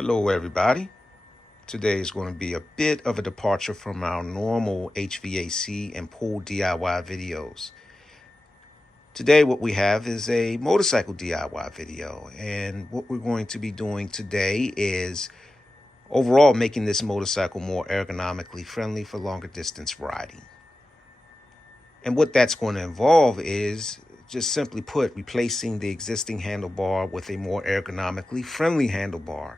Hello everybody. Today is going to be a bit of a departure from our normal HVAC and pool DIY videos. Today what we have is a motorcycle DIY video, and what we're going to be doing today is overall making this motorcycle more ergonomically friendly for longer distance riding. And what that's going to involve is, just simply put, replacing the existing handlebar with a more ergonomically friendly handlebar.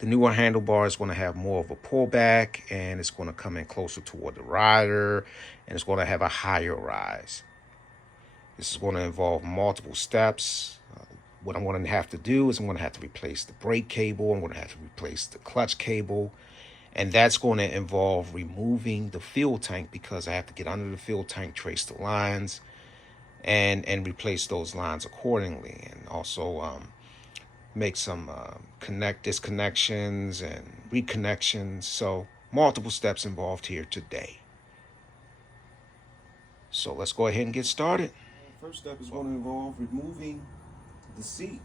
The newer handlebar is going to have more of a pullback, and it's going to come in closer toward the rider, and it's going to have a higher rise. This is going to involve multiple steps. What I'm going to have to do is I'm going to have to replace the brake cable. I'm going to have to replace the clutch cable. And that's going to involve removing the fuel tank, because I have to get under the fuel tank, trace the lines, and replace those lines accordingly. And also make some disconnections and reconnections. So multiple steps involved here today. So let's go ahead and get started. First step is going to involve removing the seat.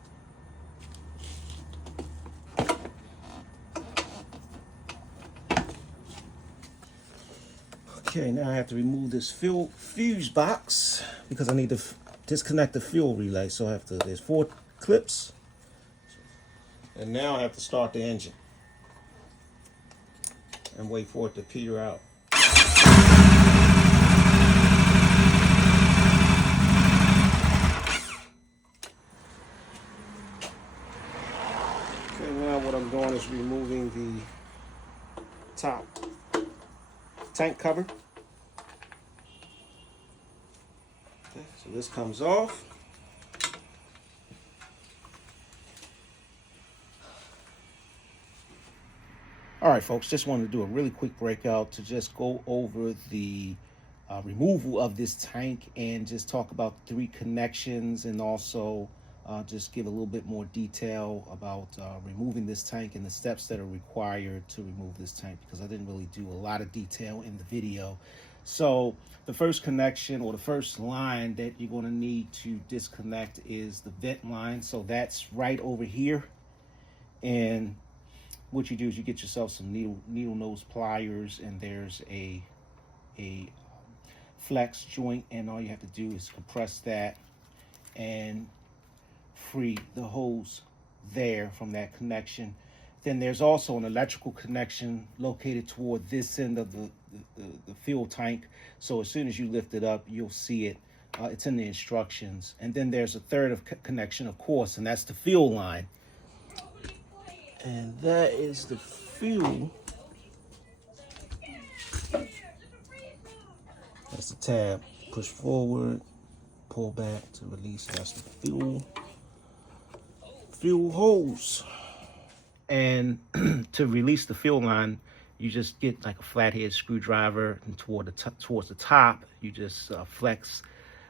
Okay, now I have to remove this fuse box because I need to disconnect the fuel relay. So there's 4 clips. And now I have to start the engine and wait for it to peter out. Okay, now what I'm doing is removing the top tank cover. Okay, so this comes off. All right, folks, just wanted to do a really quick breakout to just go over the removal of this tank and just talk about 3 connections, and also just give a little bit more detail about removing this tank and the steps that are required to remove this tank, because I didn't really do a lot of detail in the video. So the first connection, or the first line that you're going to need to disconnect, is the vent line. So that's right over here. And what you do is you get yourself some needle nose pliers, and there's a flex joint, and all you have to do is compress that and free the hose there from that connection. Then there's also an electrical connection located toward this end of the fuel tank. So as soon as you lift it up, you'll see it. It's in the instructions. And then there's a third connection, of course, and that's the fuel line. And that is the fuel. That's the tab. Push forward, pull back to release. That's the fuel hose. And to release the fuel line, you just get like a flathead screwdriver, and towards the top, you just flex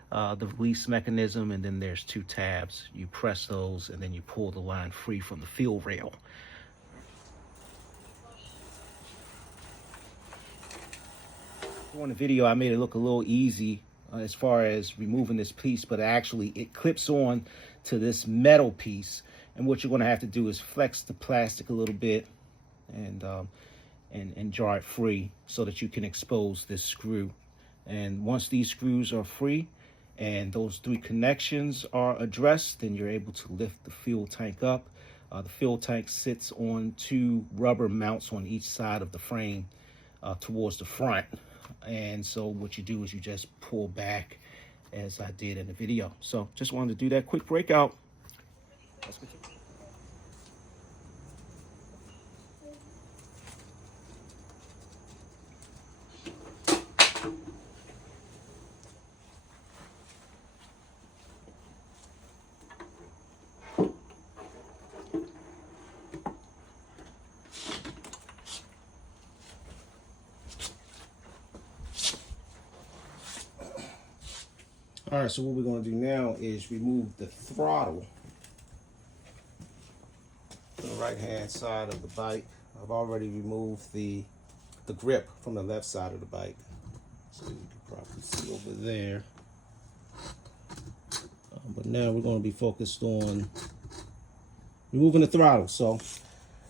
the release mechanism, and then there's 2 tabs. You press those, and then you pull the line free from the fuel rail. On the video, I made it look a little easy as far as removing this piece, but actually it clips on to this metal piece. And what you're going to have to do is flex the plastic a little bit and jar it free so that you can expose this screw. And once these screws are free and those 3 connections are addressed, then you're able to lift the fuel tank up. The fuel tank sits on 2 rubber mounts on each side of the frame towards the front. And so what you do is you just pull back as I did in the video. So just wanted to do that quick breakout. Let's continue. All right, so what we're going to do now is remove the throttle from the right-hand side of the bike. I've already removed the grip from the left side of the bike. So you can probably see over there. But now we're going to be focused on removing the throttle. So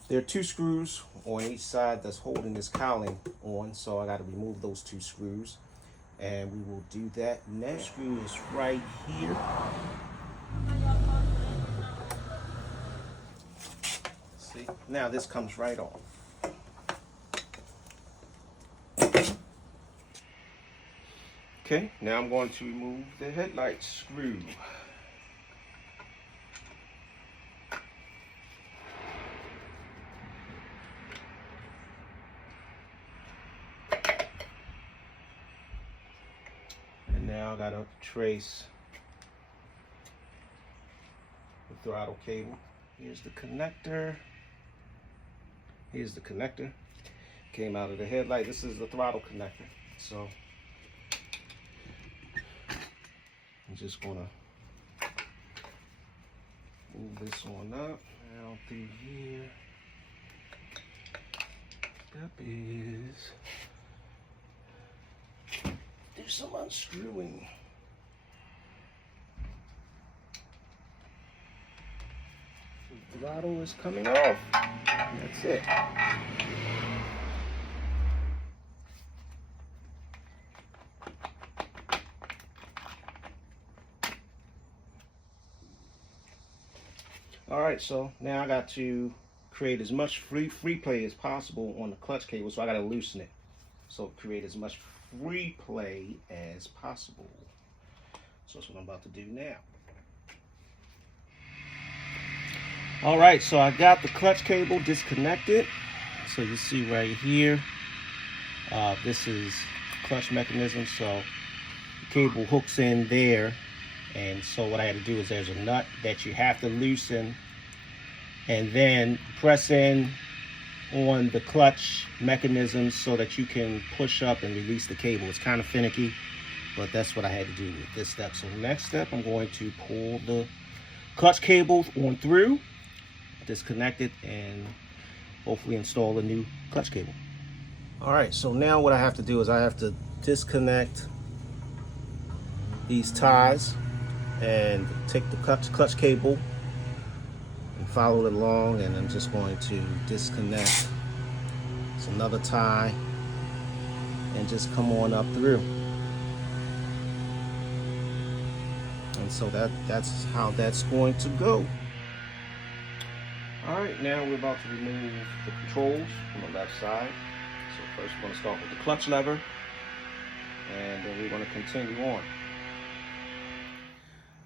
There are 2 screws on each side that's holding this cowling on, so I got to remove those 2 screws, and we will do that now. The screw is right here. See, now this comes right off. Okay, now I'm going to remove the headlight screw. And now I gotta trace the throttle cable. Here's the connector. Here's the connector. Came out of the headlight. This is the throttle connector. So I'm just gonna move this one up, down through here. Step is do some unscrewing. The throttle is coming off. That's it. All right, so now I got to create as much free play as possible on the clutch cable, so I got to loosen it. So create as much free play as possible. So that's what I'm about to do now. All right, so I got the clutch cable disconnected. So you see right here, this is clutch mechanism. So the cable hooks in there. And so what I had to do is there's a nut that you have to loosen and then press in on the clutch mechanism so that you can push up and release the cable. It's kind of finicky, but that's what I had to do with this step. So next step, I'm going to pull the clutch cable on through, disconnect it, and hopefully install a new clutch cable. All right, so now what I have to do is I have to disconnect these ties and take the clutch cable and follow it along, and I'm just going to disconnect. It's another tie and just come on up through. And so that's how that's going to go. All right, now we're about to remove the controls from the left side. So first we're going to start with the clutch lever, and then we're going to continue on.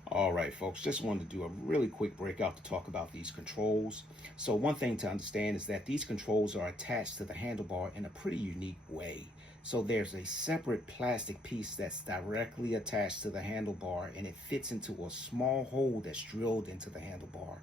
All right, folks, just wanted to do a really quick breakout to talk about these controls. So one thing to understand is that these controls are attached to the handlebar in a pretty unique way. So there's a separate plastic piece that's directly attached to the handlebar, and it fits into a small hole that's drilled into the handlebar.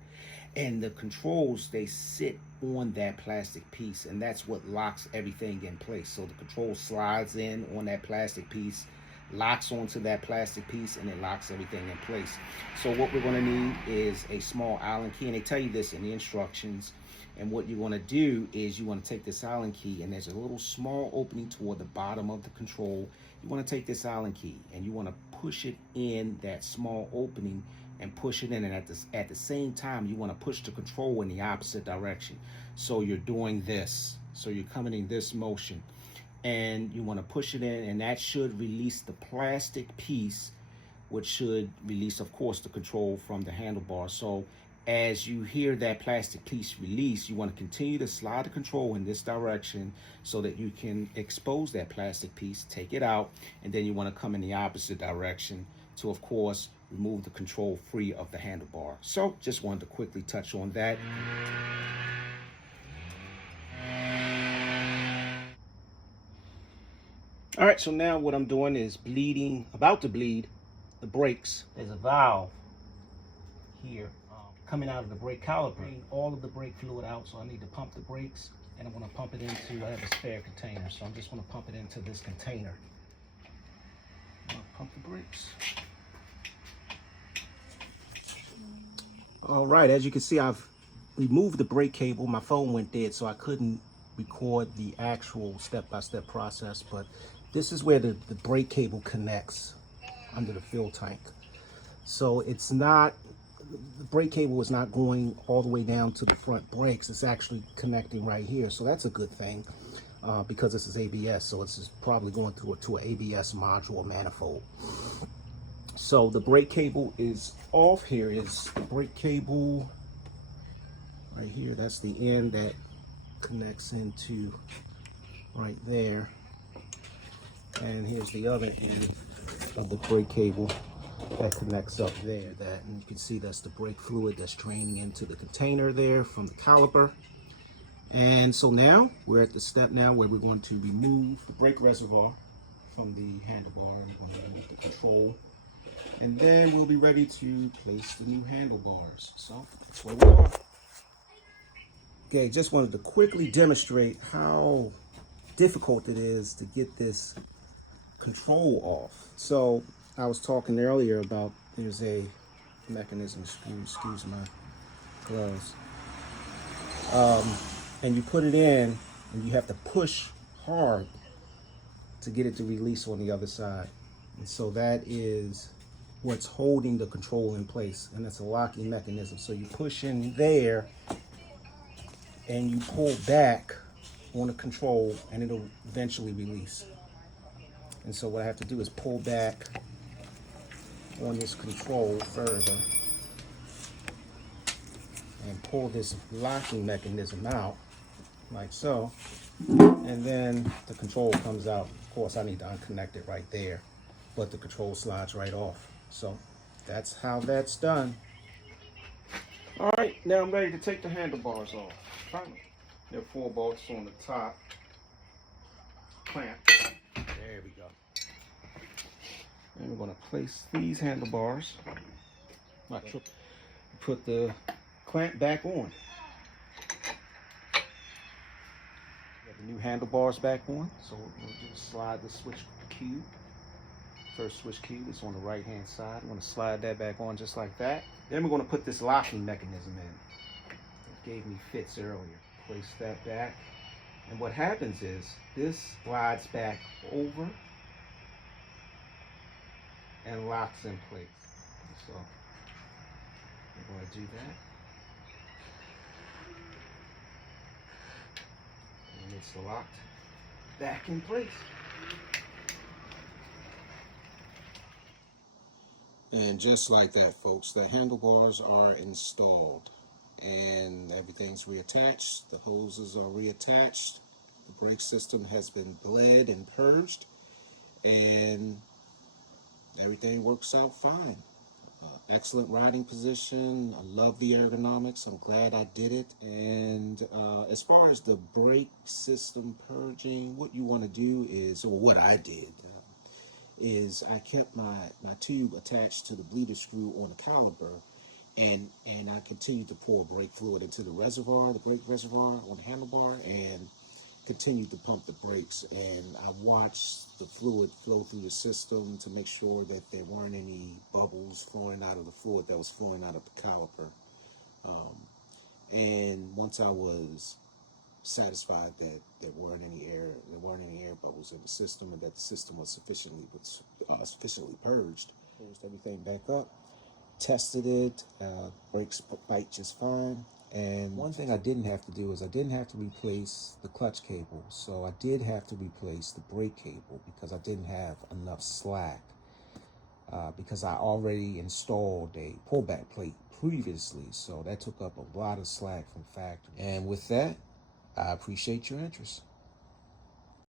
And the controls, they sit on that plastic piece, and that's what locks everything in place. So the control slides in on that plastic piece, locks onto that plastic piece, and it locks everything in place. So what we're going to need is a small Allen key, and they tell you this in the instructions. And what you want to do is you want to take this Allen key, and there's a little small opening toward the bottom of the control. You want to take this Allen key and you want to push it in that small opening and push it in, and at the same time you want to push the control in the opposite direction. So you're doing this, so you're coming in this motion, and you want to push it in, and that should release the plastic piece, which should release, of course, the control from the handlebar. So as you hear that plastic piece release, you want to continue to slide the control in this direction so that you can expose that plastic piece, take it out, and then you want to come in the opposite direction to, of course, remove the control free of the handlebar. So just wanted to quickly touch on that. All right, so now what I'm doing is about to bleed the brakes. There's a valve here coming out of the brake caliper. All of the brake fluid out, so I need to pump the brakes, and I'm going to pump it into, I have a spare container, so I'm just going to pump it into this container. I'm going to pump the brakes. All right, as you can see, I've removed the brake cable. My phone went dead, so I couldn't record the actual step-by-step process, but this is where the brake cable connects under the fuel tank. So it's not the brake cable is not going all the way down to the front brakes. It's actually connecting right here. So that's a good thing because this is ABS. So it's just probably going to an ABS module or manifold. So the brake cable is off. Here is the brake cable right here. That's the end that connects into right there. And here's the other end of the brake cable that connects up there. And you can see that's the brake fluid that's draining into the container there from the caliper. And so now we're at the step now where we're going to remove the brake reservoir from the handlebar. We're going to remove the control. And then we'll be ready to place the new handlebars. So that's where we are. Okay, just wanted to quickly demonstrate how difficult it is to get this control off. So I was talking earlier about there's a mechanism, excuse my gloves, and you put it in and you have to push hard to get it to release on the other side. And so that is what's holding the control in place, and that's a locking mechanism. So you push in there and you pull back on the control and it'll eventually release. And so what I have to do is pull back on this control further and pull this locking mechanism out like so, and then the control comes out. Of course I need to unconnect it right there, but the control slides right off. So that's how that's done. All right, now I'm ready to take the handlebars off. There are 4 bolts on the top clamp. There we go. And we're going to place these handlebars. Put the clamp back on. Got the new handlebars back on. So we'll just slide the switch cube. First switch cube is on the right hand side. I'm going to slide that back on just like that. Then we're going to put this locking mechanism in. It gave me fits earlier. Place that back. And what happens is this slides back over and locks in place. So we're going to do that. And it's locked back in place. And just like that, folks, the handlebars are installed and everything's reattached. The hoses are reattached. The brake system has been bled and purged, and everything works out fine. Excellent riding position. I love the ergonomics. I'm glad I did it. And as far as the brake system purging, what you want to do is, or what I did, is I kept my tube attached to the bleeder screw on the caliper, and I continued to pour brake fluid into the reservoir, the brake reservoir on the handlebar, and continued to pump the brakes. And I watched the fluid flow through the system to make sure that there weren't any bubbles flowing out of the fluid that was flowing out of the caliper. And once I was satisfied that there weren't any air bubbles in the system, and that the system was sufficiently purged, closed everything back up, tested it, brakes bite just fine. And one thing I didn't have to do is I didn't have to replace the clutch cable. So I did have to replace the brake cable because I didn't have enough slack, because I already installed a pullback plate previously. So that took up a lot of slack from factory. And with that, I appreciate your interest.